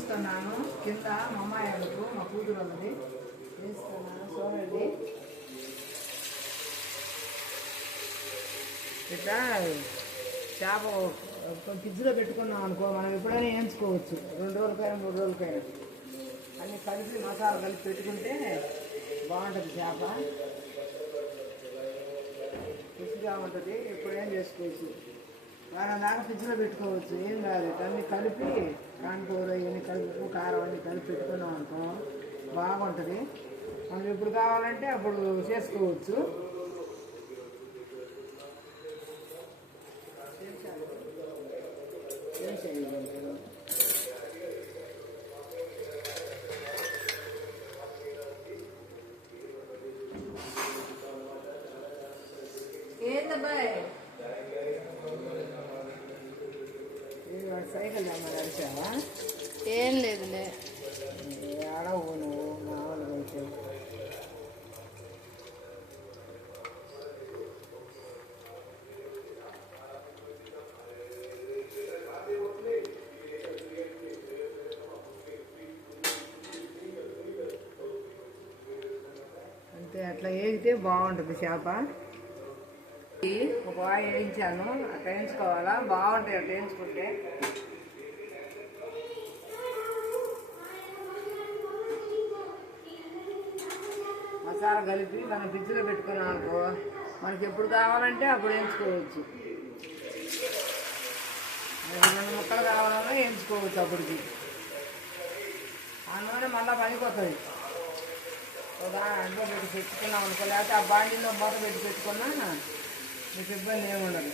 చూస్తున్నాను. కింద మా అమ్మాయిలకు మా కూతురు వాళ్ళది వేస్తున్నాను. చూడండి, ఇట్లా చేప ఫ్రిడ్జ్లో పెట్టుకున్నాం అనుకో, మనం ఎప్పుడైనా వేయించుకోవచ్చు. 2 రోజులకైనా 3 రోజులకైనా అన్ని కలిపి మసాలా కలిపి పెట్టుకుంటే బాగుంటుంది. చేప రుచిగా ఉంటుంది. ఎప్పుడైనా చేసుకోవచ్చు. వారం దాకా ఫ్రిడ్జ్లో పెట్టుకోవచ్చు, ఏం కాదు. అన్నీ కలిపి కాన్పూర ఇవన్నీ కలిపి ఉప్పు కారం అన్నీ కలిపి పెట్టుకున్నాం అనుకో బాగుంటుంది. మనం ఎప్పుడు కావాలంటే అప్పుడు చేసుకోవచ్చు. ఏందబ్బాయి సైకిల్ నడిచావా? ఏం లేదులే, ఆడవు నువ్వు మామూలుగా అయితే. అంతే, అట్లా వేగితే బాగుంటుంది చేప. ఒక వాయి వేయించాను, అట్లా వేయించుకోవాలా, బాగుంటాయి అట్లా వేయించుకుంటే. మసాలా కలిపి మనం ఫ్రిడ్జ్లో పెట్టుకున్నాం అనుకో, మనకి ఎప్పుడు కావాలంటే అప్పుడు వేయించుకోవచ్చు. 2 ముక్కలు కావాలన్నా వేయించుకోవచ్చు. అప్పటికి ఆ నూనె మళ్ళీ పనిపోతుంది. దాంట్లో పెట్టి పెట్టుకున్నాం అనుకో, లేకపోతే ఆ బాండీలో మూత పెట్టి పెట్టుకున్నా మీకు ఇబ్బంది ఏమి ఉండదు.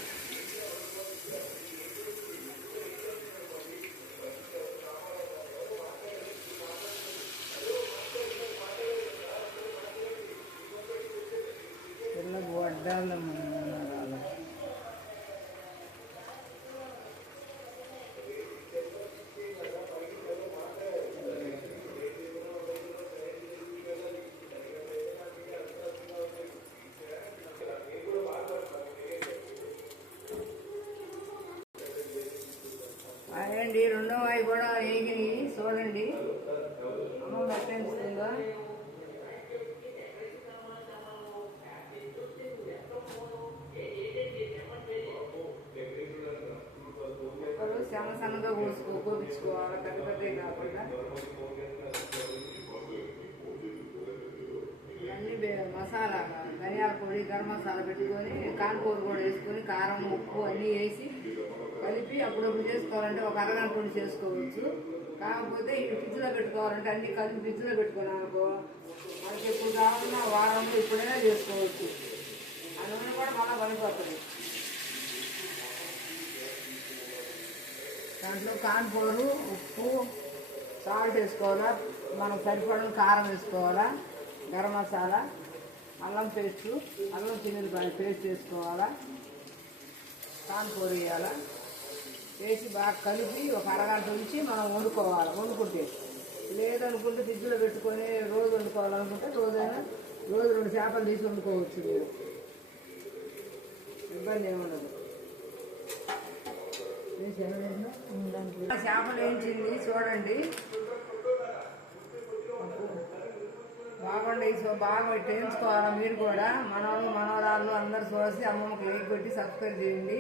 పిల్లలకు వడ్డాలు అదండి. 2వ వాయి కూడా వేగినాయి. చూడండి అమ్మ పెట్టేస్తుందా. ముక్కలు సన్నగా కోపించుకోవాలి, పెద్ద పెద్దవి కాకుండా. అన్నీ మసాలా ధనియాల పొడి, గరం మసాలా పెట్టుకొని, కాన్పూర్ కూడా వేసుకొని, కారం ఉప్పు అన్నీ వేసి కలిపి అప్పుడప్పుడు చేసుకోవాలంటే ఒక అరగంట ఉండి చేసుకోవచ్చు. కాకపోతే ఈ ఫ్రిడ్జ్లో పెట్టుకోవాలంటే అన్నీ కలిపి ఫ్రిడ్జ్లో పెట్టుకున్నాం అనుకో, మనకి ఎప్పుడు కావాలన్నా వారంలో ఎప్పుడైనా చేసుకోవచ్చు. ఆ నూనె కూడా మళ్ళీ పనిపోతుంది. దాంట్లో కాన్పూరు, ఉప్పు, సాల్ట్ వేసుకోవాలా, మనకు సరిపడిన కారం వేసుకోవాలా, గరం మసాలా, అల్లం పేస్టు, అల్లం చిన్నులపాయ పేస్ట్ వేసుకోవాలా, కాన్పూర్ వేయాలా, వేసి బాగా కలిపి ఒక అరగంట ఉంచి మనం వండుకోవాలి. వండుకుంటే లేదనుకుంటే ఫ్రిడ్జ్లో పెట్టుకొని రోజు వండుకోవాలనుకుంటే రోజు 2 చేపలు తీసి వండుకోవచ్చు. మీరు ఇబ్బంది ఏముండదు. చేపలు వేయించింది చూడండి, బాగుండే. బాగా వేయించుకోవాలి. మీరు కూడా మనవరాళ్ళు అందరు చూసి అమ్మమ్మకి లైక్ కొట్టి సబ్స్క్రైబ్ చేయండి.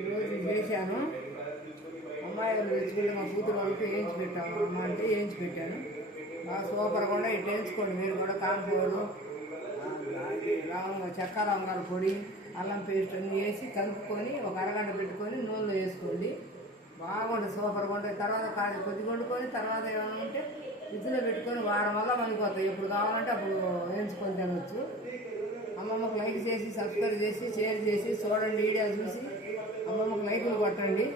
ఈరోజు చేశాను. అమ్మాయి వాళ్ళు తెచ్చుకుంటే మా కూతురు వాళ్ళకి వేయించి పెట్టాము. అమ్మ అంటే వేయించి పెట్టాను. బాగా సూపర్ కూడా ఇటు వేయించుకోండి మీరు కూడా. కాన్పూరు, చెక్క లవంగాల పొడి, అల్లం పేస్ట్ అన్నీ వేసి కలుపుకొని ఒక అరగంట పెట్టుకొని నూనెలో వేసుకోండి. బాగుంటుంది, సూపర్గా ఉంటుంది. తర్వాత కొద్దిగా వండుకొని తర్వాత ఏమైనా ఉంటే ఫ్రిడ్జ్లో పెట్టుకొని వారం వల్ల పనిపోతాయి. ఎప్పుడు కావాలంటే అప్పుడు వేయించుకొని తినవచ్చు. అమ్మమ్మకు లైక్ చేసి, సబ్స్క్రైబ్ చేసి, షేర్ చేసి చూడండి. వీడియో చూసి అమ్మమ్మకు లైకులు కొట్టండి.